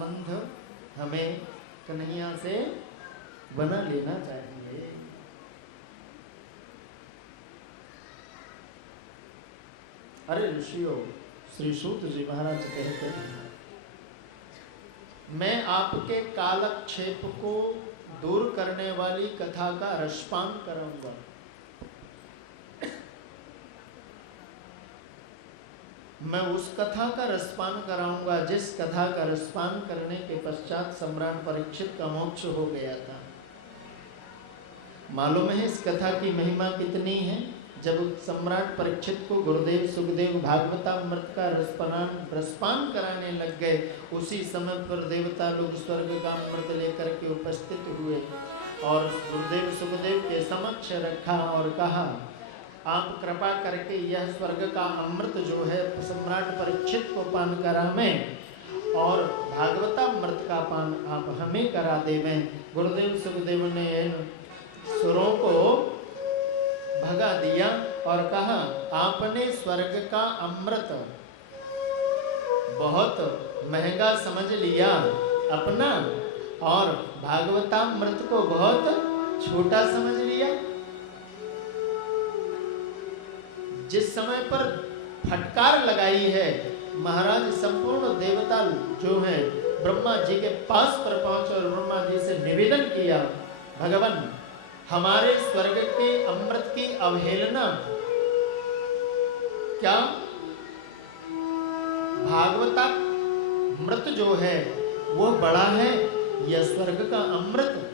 संबंध हमें कन्हैया से बना लेना चाहिए। अरे ऋषियों, श्री सूत जी महाराज कहते हैं, मैं आपके कालक्षेप को दूर करने वाली कथा का रसपान कराऊंगा। मैं उस कथा का रसपान कराऊंगा जिस कथा का रसपान करने के पश्चात सम्राट परीक्षित का मोक्ष हो गया था। मालूम है इस कथा की महिमा कितनी है? जब सम्राट परीक्षित को गुरुदेव सुखदेव भागवतामृत का रसपान कराने लग गए, उसी समय पर देवता लोग स्वर्ग का अमृत लेकर के उपस्थित हुए और गुरुदेव सुखदेव के समक्ष रखा और कहा, आप कृपा करके यह स्वर्ग का अमृत जो है सम्राट परीक्षित को पान करावें और भागवतामृत का पान आप हमें करा देवें। गुरुदेव सुखदेव ने सुरों को भगा दिया और कहा, आपने स्वर्ग का अमृत बहुत महंगा समझ लिया अपना और भागवतामृत को बहुत छोटा समझ लिया। जिस समय पर फटकार लगाई है महाराज, संपूर्ण देवता जो है ब्रह्मा जी के पास पर पहुंचे और ब्रह्मा जी से निवेदन किया, भगवान हमारे स्वर्ग के अमृत की अवहेलना क्या? भागवतामृत जो है वो बड़ा है या स्वर्ग का अमृत?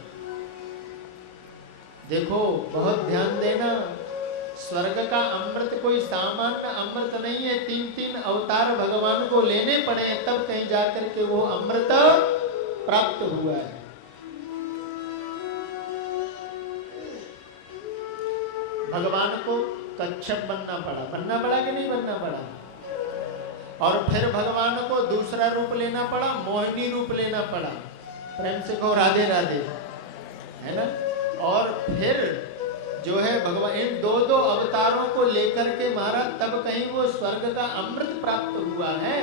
देखो बहुत ध्यान देना, स्वर्ग का अमृत कोई सामान्य अमृत नहीं है। 3 अवतार भगवान को लेने पड़े तब कहीं जाकर के वो अमृत प्राप्त हुआ है। भगवान को कच्छप बनना पड़ा कि नहीं बनना पड़ा? और फिर भगवान को दूसरा रूप लेना पड़ा, मोहिनी रूप लेना पड़ा। प्रेम से कहो राधे राधे, है ना? और फिर जो है भगवान इन 2 अवतारों को लेकर के महाराज तब कहीं वो स्वर्ग का अमृत प्राप्त हुआ है।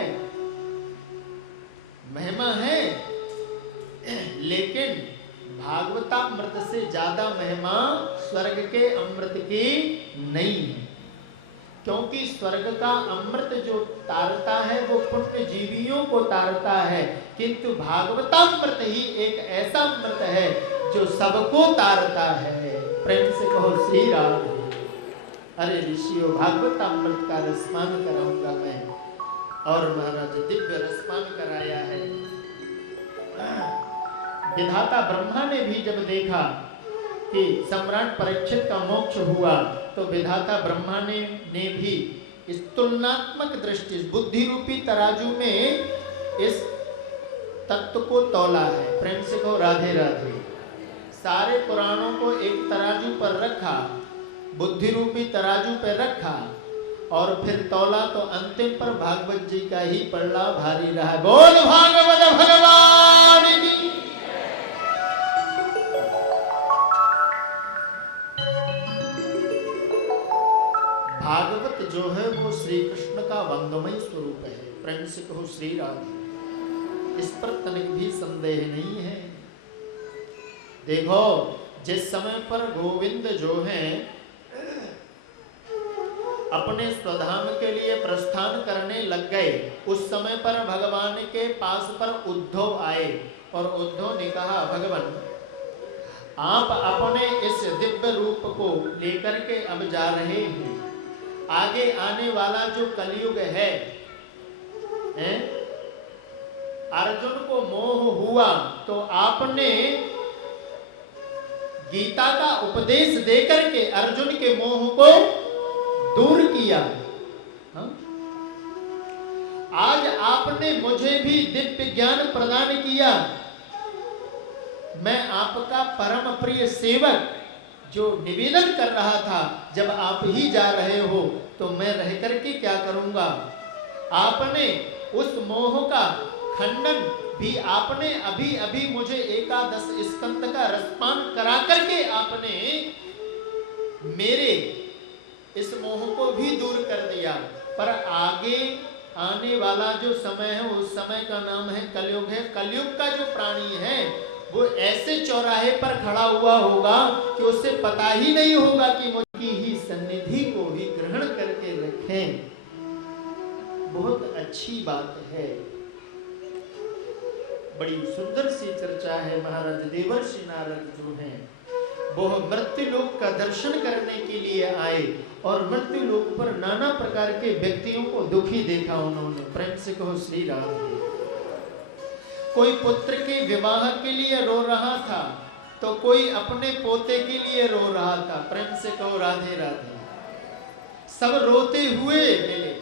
महिमा है, लेकिन भागवतामृत से ज्यादा महिमा स्वर्ग के अमृत की नहीं है, क्योंकि स्वर्ग का अमृत जो तारता है वो पुण्य जीवियों को तारता है, किंतु भागवतामृत ही एक ऐसा अमृत है जो सबको तारता है। प्रेम से कहो श्री राम। अरे ऋषियों, भागवतामृत का रसपान कराऊंगा मैं, और महाराज दिव्य रसपान कराया है। विधाता ब्रह्मा ने भी जब देखा कि सम्राट परीक्षित का मोक्ष हुआ, तो विधाता ब्रह्मा ने भी इस तुलनात्मक दृष्टि, बुद्धि रूपी तराजू में इस तत्व को तौला है। प्रेम से कहो राधे राधे। सारे पुराणों को एक तराजू पर रखा, बुद्धि रूपी तराजू पर रखा और फिर तौला, तो अंतिम पर भागवत जी का ही पल्ला भारी रहा। बोल भागवत भगवान की। भागवत जो है वो श्री कृष्ण का वंदमय स्वरूप है। प्रेम से कहो श्री राम। इस पर तनिक भी संदेह नहीं है। देखो, जिस समय पर गोविंद जो है अपने स्वधाम के लिए प्रस्थान करने लग गए, उस समय पर भगवान के पास पर उद्धव आए और उद्धव ने कहा, भगवान आप अपने इस दिव्य रूप को लेकर के अब जा रहे हैं, आगे आने वाला जो कलयुग है, अर्जुन को मोह हुआ तो आपने गीता का उपदेश देकर के अर्जुन के मोह को दूर किया। हाँ? आज आपने मुझे भी दिव्य ज्ञान प्रदान किया। मैं आपका परम प्रिय सेवक जो निवेदन कर रहा था, जब आप ही जा रहे हो तो मैं रह करके क्या करूंगा? आपने उस मोह का खंडन भी आपने अभी अभी मुझे 11 स्कंद का रसपान करा करके आपने मेरे इस मोह को भी दूर कर दिया, पर आगे आने वाला जो समय है उस समय का नाम है कलयुग है। कलयुग का जो प्राणी है वो ऐसे चौराहे पर खड़ा हुआ होगा कि उसे पता ही नहीं होगा कि मुझकी ही सन्निधि को भी ग्रहण करके रखें। बहुत अच्छी बात है, बड़ी सुंदर सी चर्चा है। महाराज देवर्षि नारद जो हैं वो मृत्यु लोक का दर्शन करने के लिए आए और मृत्यु लोक पर नाना प्रकार के व्यक्तियों को दुखी देखा उन्होंने। प्रेम से कहो श्री राम। कोई पुत्र के विवाह के लिए रो रहा था तो कोई अपने पोते के लिए रो रहा था। प्रेम से कहो राधे राधे। सब रोते हुए मिले।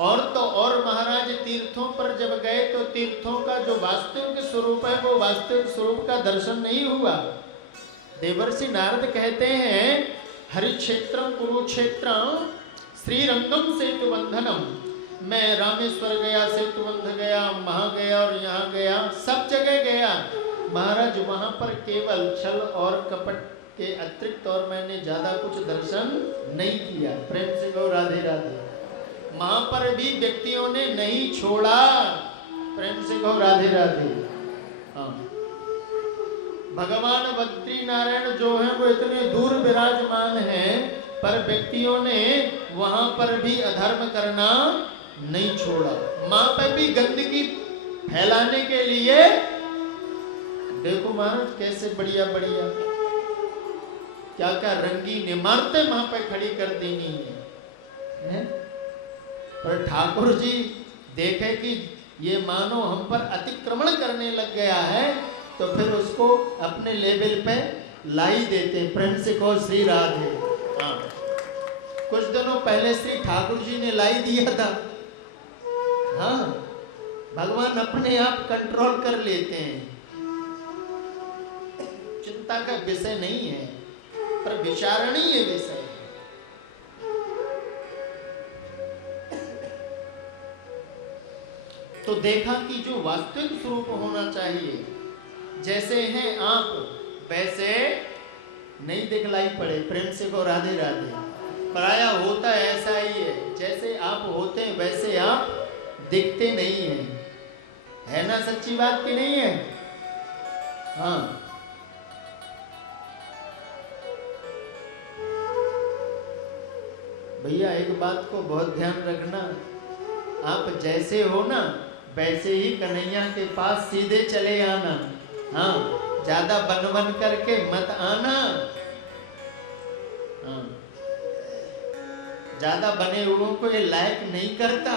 और तो और महाराज तीर्थों पर जब गए तो तीर्थों का जो वास्तविक स्वरूप है वो वास्तविक स्वरूप का दर्शन नहीं हुआ। देवर्षि नारद कहते हैं हरिक्षेत्रम कुरुक्षेत्रम श्रीरंगम सेतु बंधनम। मैं रामेश्वर गया, सेतुबंध गया, वहां गया और यहाँ गया, सब जगह गया महाराज। वहां पर केवल छल और कपट के अतिरिक्त और मैंने ज्यादा कुछ दर्शन नहीं किया। प्रेम से कहो राधे राधे। वहां पर भी व्यक्तियों ने नहीं छोड़ा। प्रेम से कहो राधे राधे। हाँ, भगवान बद्री नारायण जो है वो इतने दूर विराजमान हैं पर व्यक्तियों ने वहां पर भी अधर्म करना नहीं छोड़ा। मां पे भी गंदगी फैलाने के लिए देखो महाराज कैसे बढ़िया बढ़िया क्या क्या रंगीन इमारतें वहां पे खड़ी कर देनी है। पर ठाकुर जी देखे कि ये मानो हम पर अतिक्रमण करने लग गया है तो फिर उसको अपने लेवल पे लाई देते। प्रेम से कहो श्री राधे। हाँ, कुछ दिनों पहले श्री ठाकुर जी ने लाई दिया था। हाँ, भगवान अपने आप कंट्रोल कर लेते हैं, चिंता का विषय नहीं है पर विचारणीय विषय है। तो देखा कि जो वास्तविक स्वरूप होना चाहिए, जैसे हैं आप वैसे नहीं दिखलाई पड़े। प्रेम से को राधे राधे। पराया होता ऐसा ही है, जैसे आप होते हैं वैसे आप दिखते नहीं हैं। है ना सच्ची बात की नहीं है? हाँ, भैया एक बात को बहुत ध्यान रखना, आप जैसे हो ना वैसे ही कन्हैया के पास सीधे चले आना। हाँ, ज्यादा बन बन करके मत आना। हाँ, ज्यादा बने हुओं को ये लायक नहीं करता।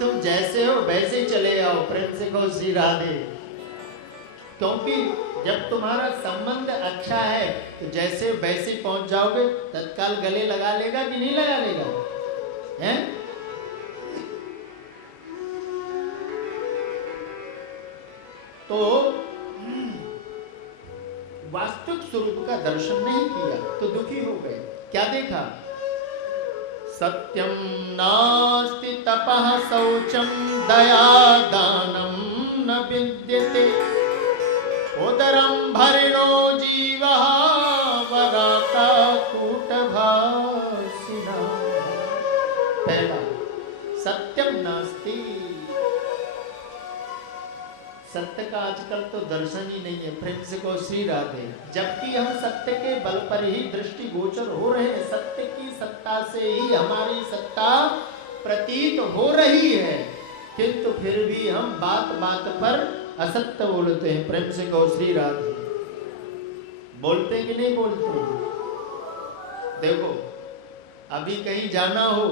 तुम जैसे हो वैसे ही चले आओ। प्रेम से कहो श्री राधे। क्योंकि जब तुम्हारा संबंध अच्छा है तो जैसे वैसे पहुंच जाओगे, तत्काल गले लगा लेगा कि नहीं लगा लेगा? हैं? तो वास्तविक स्वरूप का दर्शन नहीं किया तो दुखी हो गए। क्या देखा? सत्यम नास्ति तपः शौचम दया दानम न विद्यते उदरम भरिणो जीवः वराता कूटभासिना। पहला सत्यम नास्ति, सत्य का आजकल तो दर्शन ही नहीं है। प्रेम से कहो श्री राधे। जबकि हम सत्य के बल पर ही दृष्टि गोचर हो रहे हैं, सत्य की सत्ता से ही हमारी सत्ता प्रतीत हो रही है, किंतु फिर भी हम बात बात पर असत्य बोलते हैं। प्रेम से कहो श्री राधे। बोलते कि नहीं बोलते? देखो अभी कहीं जाना हो,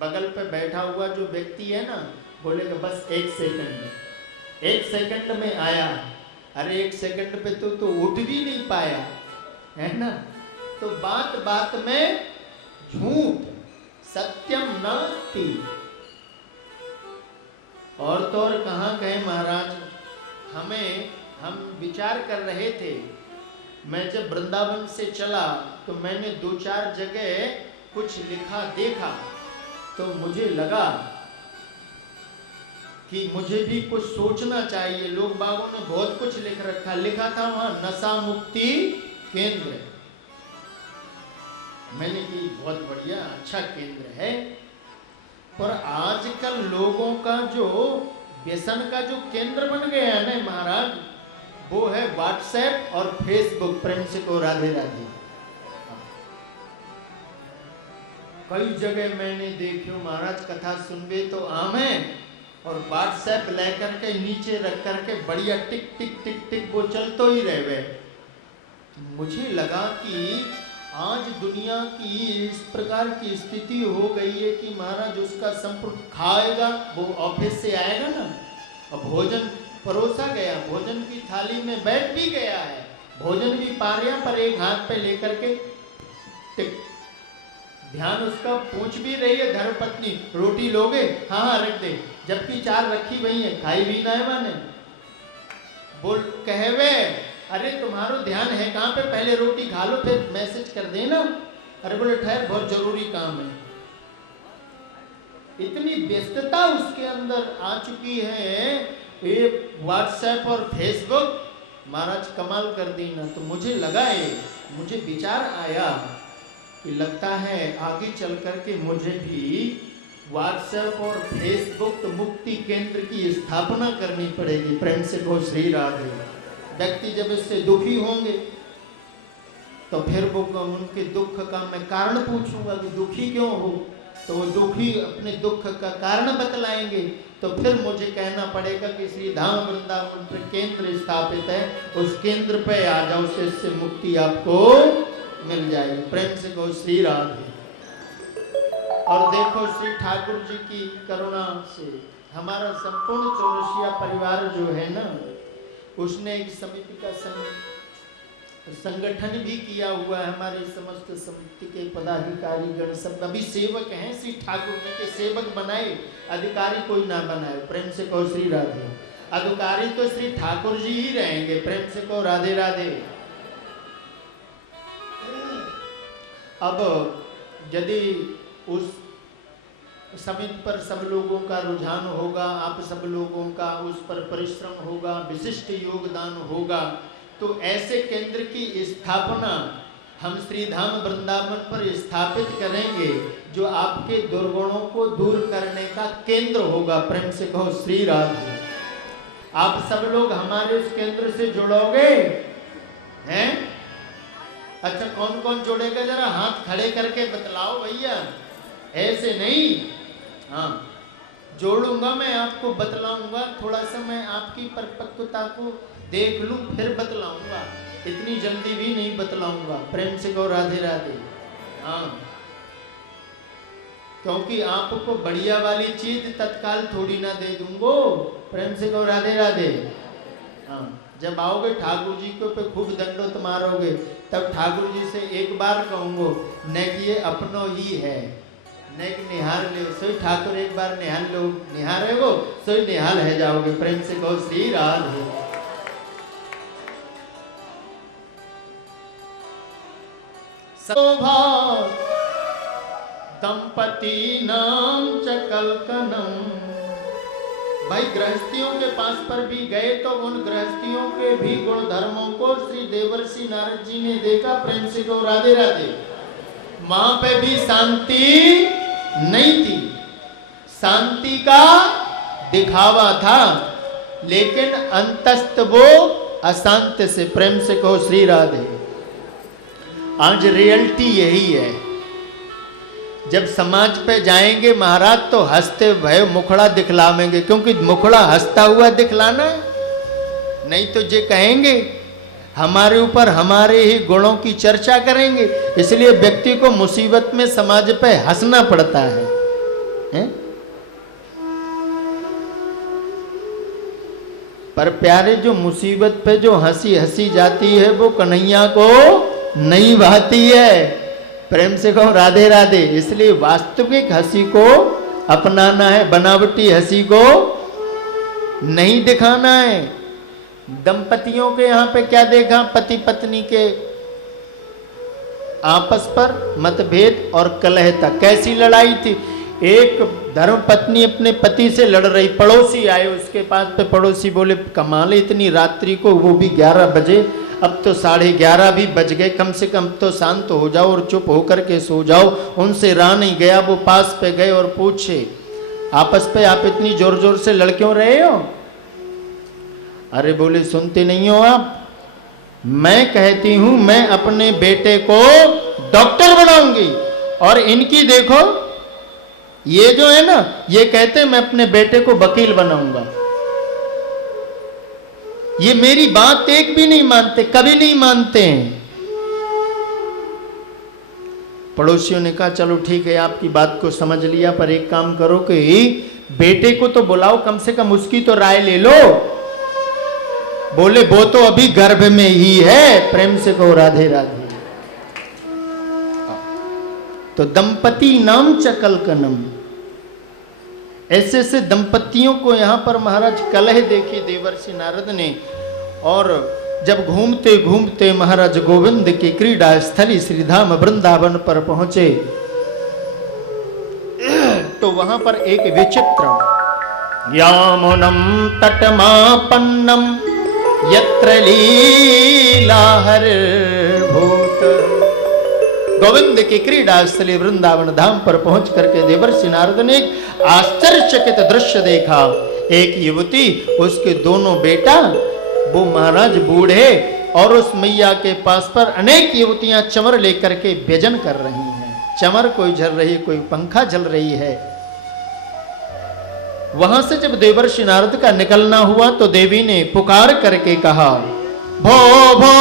बगल पे बैठा हुआ जो व्यक्ति है ना बोलेगा बस 1 सेकंड, 1 सेकंड में आया। अरे 1 सेकंड पे तो उठ भी नहीं पाया, है ना? तो बात बात में झूठ, सत्यम नास्ति। और तो और कहाँ गए महाराज, हम विचार कर रहे थे। मैं जब वृंदावन से चला तो मैंने 2-4 जगह कुछ लिखा देखा तो मुझे लगा कि मुझे भी कुछ सोचना चाहिए। लोग बागों ने बहुत कुछ लिखा था वहां नशा मुक्ति केंद्र। मैंने की बहुत बढ़िया, अच्छा केंद्र है। पर आजकल लोगों का जो व्यसन का जो केंद्र बन गया है ना महाराज, वो है व्हाट्सएप और फेसबुक। प्रेम से को राधे राधे। कई जगह मैंने देखियो महाराज, कथा सुनबे तो आम है और व्हाट्सएप लेकर के नीचे रख करके बढ़िया टिक टिक टिक टिक वो चलतो ही रहे। मुझे लगा कि आज दुनिया की इस प्रकार की स्थिति हो गई है कि महाराज उसका संपूर्ण खाएगा, वो ऑफिस से आएगा ना, और भोजन परोसा गया, भोजन की थाली में बैठ भी गया है, भोजन भी पा रहा पर एक हाथ पे लेकर के टिक, ध्यान उसका पूछ भी रही है धर्मपत्नी, रोटी लोगे? हाँ हाँ रख दे, जबकि 4 रखी हुई है, खाई भी ना है माने। बोल कहवे अरे तुम्हारो ध्यान है कहाँ पे, पहले रोटी खा लो फिर मैसेज कर देना। अरे बोले ठहर, बहुत जरूरी काम है। इतनी व्यस्तता उसके अंदर आ चुकी है ये व्हाट्सएप और फेसबुक, महाराज कमाल कर दी ना। तो मुझे लगा मुझे विचार आया कि लगता है आगे चल करके मुझे भी व्हाट्सएप और फेसबुक मुक्ति केंद्र की स्थापना करनी पड़ेगी। प्रेम से कहो श्री राधे। व्यक्ति जब इससे दुखी होंगे तो फिर वो उनके दुख का मैं कारण पूछूंगा कि दुखी क्यों हो, तो वो दुखी अपने दुख का कारण बतलाएंगे, तो फिर मुझे कहना पड़ेगा कि श्री धाम वृंदावन पर केंद्र स्थापित है, उस केंद्र पे आ जाओ, उससे मुक्ति आपको मिल जाएगी। प्रेम से कहो श्री राधे। और देखो श्री ठाकुर जी की करुणा से हमारा संपूर्ण चौरसिया परिवार जो है ना, उसने एक समिति का संगठन भी किया हुआ है। हमारे समस्त समिति के पदाधिकारी गण सब अभी सेवक हैं, श्री ठाकुर जी के सेवक बनाए, अधिकारी कोई ना बनाए। प्रेम से कहो श्री राधे। अधिकारी तो श्री ठाकुर जी ही रहेंगे। प्रेम से कहो राधे राधे। अब यदि उस समिति पर सब लोगों का रुझान होगा, आप सब लोगों का उस पर परिश्रम होगा, विशिष्ट योगदान होगा, तो ऐसे केंद्र की स्थापना हम श्री धाम वृंदावन पर स्थापित करेंगे जो आपके दुर्गुणों को दूर करने का केंद्र होगा। प्रेम से कहो श्री राधे। आप सब लोग हमारे इस केंद्र से जुड़ोगे हैं? अच्छा कौन कौन जुड़ेगा, जरा हाथ खड़े करके बतलाओ भैया। ऐसे नहीं, हाँ जोड़ूंगा मैं, आपको बतलाऊंगा, थोड़ा सा मैं आपकी परिपक्वता को देख लूं फिर बतलाऊंगा, इतनी जल्दी भी नहीं बतलाऊंगा। प्रेम से कहो राधे राधे। हाँ क्योंकि आपको बढ़िया वाली चीज तत्काल थोड़ी ना दे दूंगो। प्रेम से कहो राधे राधे। हाँ जब आओगे ठाकुर जी के पे खूब दंडोत मारोगे, तब ठाकुर जी से एक बार कहूंगो न कि ये अपनो ही है, न कि निहार ले, सोई ठाकुर एक बार निहाल लो, निहारे वो सोई निहाल है जाओगे। प्रेम से कहो श्री राधे। शोभा दंपति नाम च कलकनम। भाई गृहस्थियों के पास पर भी गए तो उन गृहस्थियों के भी गुण धर्मों को श्री देवर्षि नारद जी ने देखा। प्रेम से कहो राधे राधे। वहां पे भी शांति नहीं थी, शांति का दिखावा था, लेकिन अंतस्थ वो अशांत से। प्रेम से कहो श्री राधे। आज रियलिटी यही है, जब समाज पे जाएंगे महाराज तो हंसते भय मुखड़ा दिखलावेंगे, क्योंकि मुखड़ा हंसता हुआ दिखलाना है, नहीं तो जे कहेंगे हमारे ऊपर हमारे ही गुणों की चर्चा करेंगे। इसलिए व्यक्ति को मुसीबत में समाज पे हंसना पड़ता है? पर प्यारे जो मुसीबत पे जो हंसी हंसी जाती है वो कन्हैया को नहीं भाती है। प्रेम से कहो राधे राधे। इसलिए वास्तविक हंसी को अपनाना है, बनावटी हंसी को नहीं दिखाना है। दंपतियों के यहाँ पे क्या देखा, पति पत्नी के आपस पर मतभेद और कलह था। कैसी लड़ाई थी, एक धर्म पत्नी अपने पति से लड़ रही, पड़ोसी आए उसके पास पे, पड़ोसी बोले कमाल इतनी रात्रि को, वो भी 11 बजे अब तो 11:30 भी बज गए, कम से कम तो शांत हो जाओ और चुप होकर के सो जाओ। उनसे रहा नहीं गया, वो पास पे गए और पूछे, आपस पे आप इतनी जोर जोर से लड़ क्यों रहे हो? अरे बोले, सुनते नहीं हो आप? मैं कहती हूं मैं अपने बेटे को डॉक्टर बनाऊंगी, और इनकी देखो, ये जो है ना, ये कहते हैं मैं अपने बेटे को वकील बनाऊंगा। ये मेरी बात एक भी नहीं मानते, कभी नहीं मानते हैं। पड़ोसियों ने कहा चलो ठीक है, आपकी बात को समझ लिया, पर एक काम करो कि बेटे को तो बुलाओ, कम से कम उसकी तो राय ले लो। बोले वो तो अभी गर्भ में ही है। प्रेम से कहो राधे राधे। तो दंपति नाम चकलकनम, ऐसे ऐसे दंपतियों को यहां पर महाराज कलह देखी देवर्षि नारद ने। और जब घूमते घूमते महाराज गोविंद की क्रीड़ा स्थली श्रीधाम वृंदावन पर पहुंचे, तो वहां पर एक विचित्र, यामुनम तटमापन्नम यत्र लीलाहर भूत। गोविंद की क्रीड़ा स्थली वृंदावन धाम पर पहुंच करके देवर्षि नारद ने एक आश्चर्यचकित दृश्य देखा। एक युवती, उसके दोनों बेटा, वो महाराज बूढ़े, और उस मैया के पास पर अनेक युवतियां चमर लेकर के व्यजन कर रही हैं। चमर कोई झल रही, कोई पंखा झल रही है। वहां से जब देवर्षि नारद का निकलना हुआ तो देवी ने पुकार करके कहा, भो भो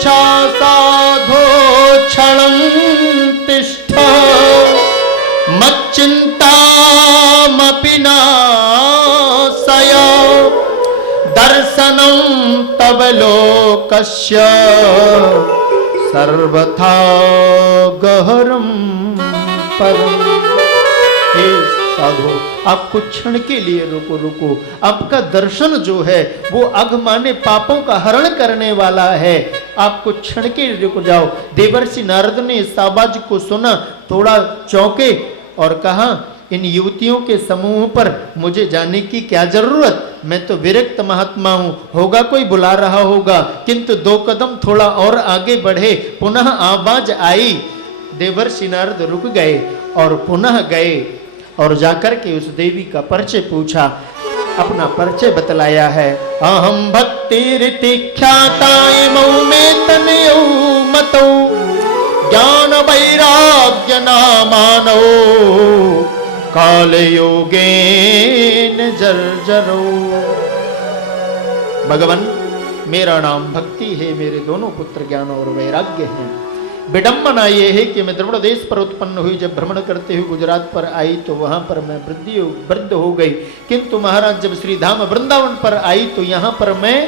छा साधो क्षणं तिष्ठ मच्चिन्तामपि नाशय दर्शनं तव लोकस्य सर्वथा गहरं परम। हे साधो, आप कुछ क्षण के लिए रुको। आपका दर्शन जो है वो अघमाने पापों का हरण करने वाला है। आप कुछ क्षण के लिए रुक जाओ। देवर्षि नारद ने इस आवाज को सुना, थोड़ा चौंके और कहा, इन युवतियों के समूह पर मुझे जाने की क्या जरूरत? मैं तो विरक्त महात्मा हूं, होगा कोई बुला रहा होगा। किंतु 2 कदम थोड़ा और आगे बढ़े, पुनः आवाज आई। देवर्षि नारद रुक गए और पुनः गए और जाकर के उस देवी का परिचय पूछा, अपना परिचय बतलाया है। अहम भक्ति रीति ख्याताय मऊ में तनयौ मतौ ज्ञान वैराग्य नामानो काल योगेन जर्जरो। भगवान, मेरा नाम भक्ति है, मेरे दोनों पुत्र ज्ञान और वैराग्य हैं। विडंबना ये है कि मैं द्रविड़ देश पर उत्पन्न हुई, जब भ्रमण करते हुए गुजरात पर आई तो वहां पर मैं वृद्ध हो गई। किंतु महाराज जब श्री धाम वृंदावन पर आई तो यहाँ पर मैं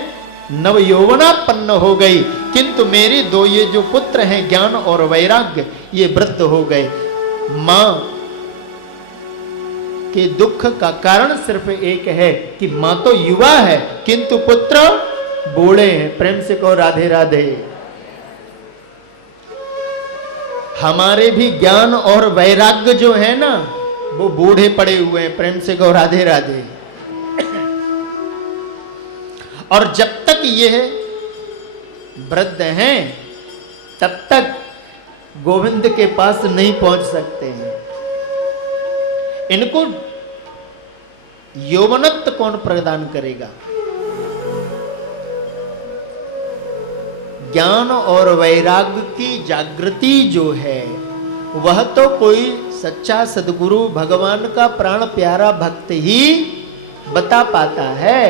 नव यौवनापन्न हो गई। किंतु मेरे 2 ये जो पुत्र हैं ज्ञान और वैराग्य, ये वृद्ध हो गए। मां के दुख का कारण सिर्फ एक है कि मां तो युवा है किंतु पुत्र बूढ़े हैं। प्रेम से कहो राधे राधे। हमारे भी ज्ञान और वैराग्य जो है ना, वो बूढ़े पड़े हुए हैं। प्रेम से कहो राधे राधे। और जब तक ये वृद्ध हैं तब तक गोविंद के पास नहीं पहुंच सकते हैं। इनको यौवनत्व कौन प्रदान करेगा? ज्ञान और वैराग्य की जागृति जो है वह तो कोई सच्चा सदगुरु भगवान का प्राण प्यारा भक्त ही बता पाता है,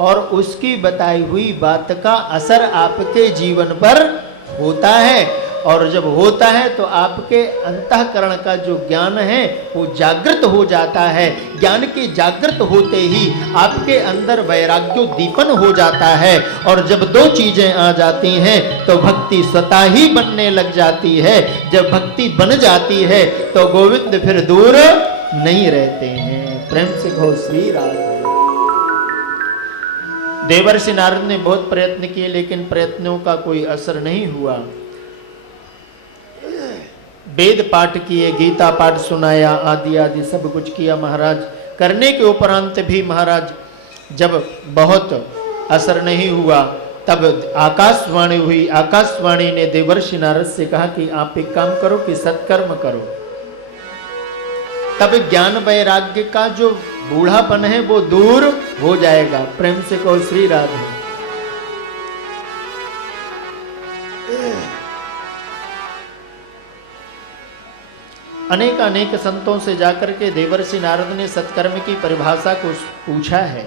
और उसकी बताई हुई बात का असर आपके जीवन पर होता है। और जब होता है तो आपके अंतःकरण का जो ज्ञान है वो जागृत हो जाता है। ज्ञान के जागृत होते ही आपके अंदर वैराग्योद्दीपन हो जाता है। और जब 2 चीजें आ जाती हैं तो भक्ति स्वतः ही बनने लग जाती है। जब भक्ति बन जाती है तो गोविंद फिर दूर नहीं रहते हैं। प्रेम से कहो श्री राधे। देवर्षि नारद ने बहुत प्रयत्न किए, लेकिन प्रयत्नों का कोई असर नहीं हुआ। वेद पाठ किए, गीता पाठ सुनाया, आदि आदि सब कुछ किया महाराज। करने के उपरांत भी महाराज जब बहुत असर नहीं हुआ तब आकाशवाणी हुई। आकाशवाणी ने देवर्षि नारद से कहा कि आप एक काम करो कि सत्कर्म करो, तब ज्ञान वैराग्य का जो बूढ़ापन है वो दूर हो जाएगा। प्रेम से कहो श्री राधे। अनेक अनेक संतों से जाकर के देवर्षि नारद ने सत्कर्म की परिभाषा को पूछा है।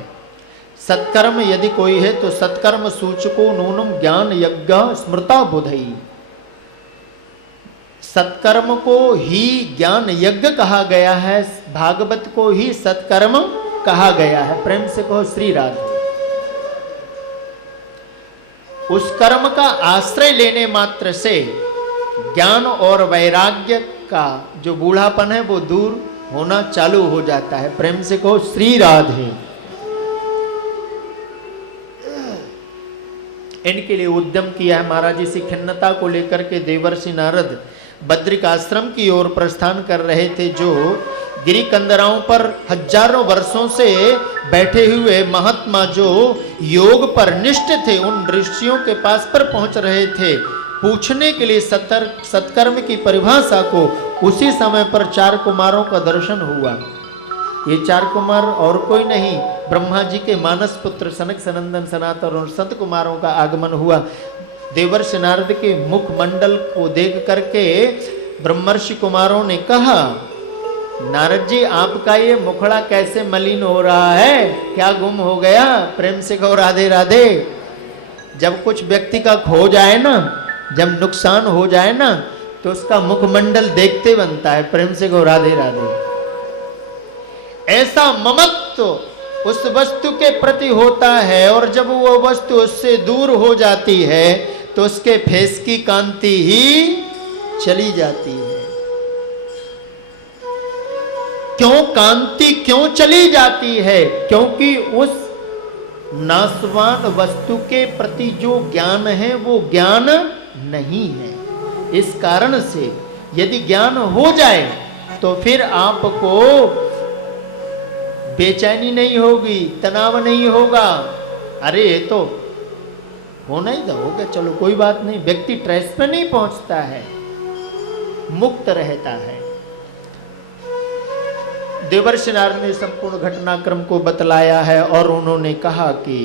सत्कर्म यदि कोई है तो सत्कर्म सूचको नूनम ज्ञान यज्ञ स्मृता बुधई। सत्कर्म को ही ज्ञान यज्ञ कहा गया है, भागवत को ही सत्कर्म कहा गया है। प्रेम से कहो श्री राधे। उस कर्म का आश्रय लेने मात्र से ज्ञान और वैराग्य का जो बूढ़ापन है वो दूर होना चालू हो जाता है। प्रेम से कहो श्री राधे। इनके लिए उद्यम किया है महाराज। इसी खिन्नता को लेकर के देवर्षि नारद बद्रिक आश्रम की ओर प्रस्थान कर रहे थे, जो गिरी कंदराओं पर हजारों वर्षों से बैठे हुए महात्मा जो योग पर निष्ठ थे, उन ऋषियों के पास पर पहुंच रहे थे पूछने के लिए सत्कर्म की परिभाषा को। उसी समय पर 4 कुमारों का दर्शन हुआ। ये 4 कुमार और कोई नहीं, ब्रह्मा जी के मानस पुत्र सनक सनंदन सनातन और संत कुमारों का आगमन हुआ। देवर्षि नारद के मुखमंडल को देख करके ब्रह्मर्षि कुमारों ने कहा, नारद जी आपका ये मुखड़ा कैसे मलिन हो रहा है, क्या गुम हो गया? प्रेम से कहो राधे राधे। जब कुछ व्यक्ति का खो जाए ना, जब नुकसान हो जाए ना, तो उसका मुखमंडल देखते बनता है। प्रेम से कहो राधे राधे। ऐसा ममत्व उस वस्तु के प्रति होता है, और जब वो वस्तु उससे दूर हो जाती है तो उसके फेस की कांति ही चली जाती है। क्यों कांति क्यों चली जाती है? क्योंकि उस नाशवान वस्तु के प्रति जो ज्ञान है वो ज्ञान नहीं है। इस कारण से यदि ज्ञान हो जाए तो फिर आपको बेचैनी नहीं होगी, तनाव नहीं होगा। अरे ये तो होना ही होगा, चलो कोई बात नहीं। व्यक्ति ट्रेस पे नहीं पहुंचता है, मुक्त रहता है। देवर्षि नारद ने संपूर्ण घटनाक्रम को बतलाया है और उन्होंने कहा कि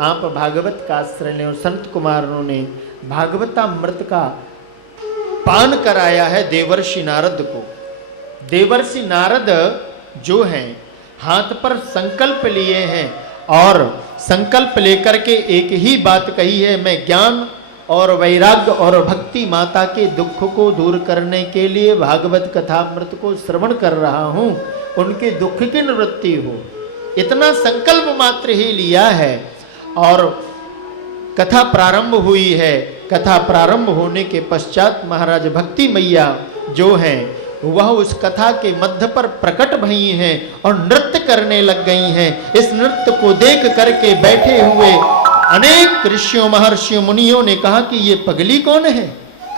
आप भागवत का आश्रय लें। और संत कुमारों ने भागवतामृत का पान कराया है देवर्षि नारद को। देवर्षि नारद जो हैं हाथ पर संकल्प लिए हैं और संकल्प लेकर के एक ही बात कही है, मैं ज्ञान और वैराग्य और भक्ति माता के दुख को दूर करने के लिए भागवत कथामृत को श्रवण कर रहा हूं, उनके दुख की निवृत्ति हो। इतना संकल्प मात्र ही लिया है और कथा प्रारंभ हुई है। कथा प्रारंभ होने के पश्चात महाराज भक्ति मैया जो हैं वह उस कथा के मध्य पर प्रकट भई हैं और नृत्य करने लग गई हैं। इस नृत्य को देख करके बैठे हुए अनेक ऋषियों महर्षियों मुनियों ने कहा कि ये पगली कौन है?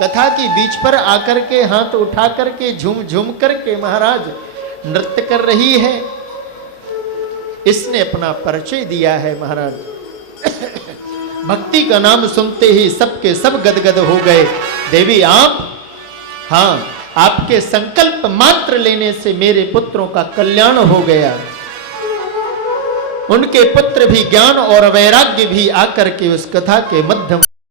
कथा के बीच पर आकर के हाथ उठा करके झूम झूम करके महाराज नृत्य कर रही है। इसने अपना परिचय दिया है महाराज। भक्ति का नाम सुनते ही सबके सब गदगद हो गए। देवी आप, हाँ, आपके संकल्प मात्र लेने से मेरे पुत्रों का कल्याण हो गया। उनके पुत्र भी ज्ञान और वैराग्य भी आकर के उस कथा के मध्यम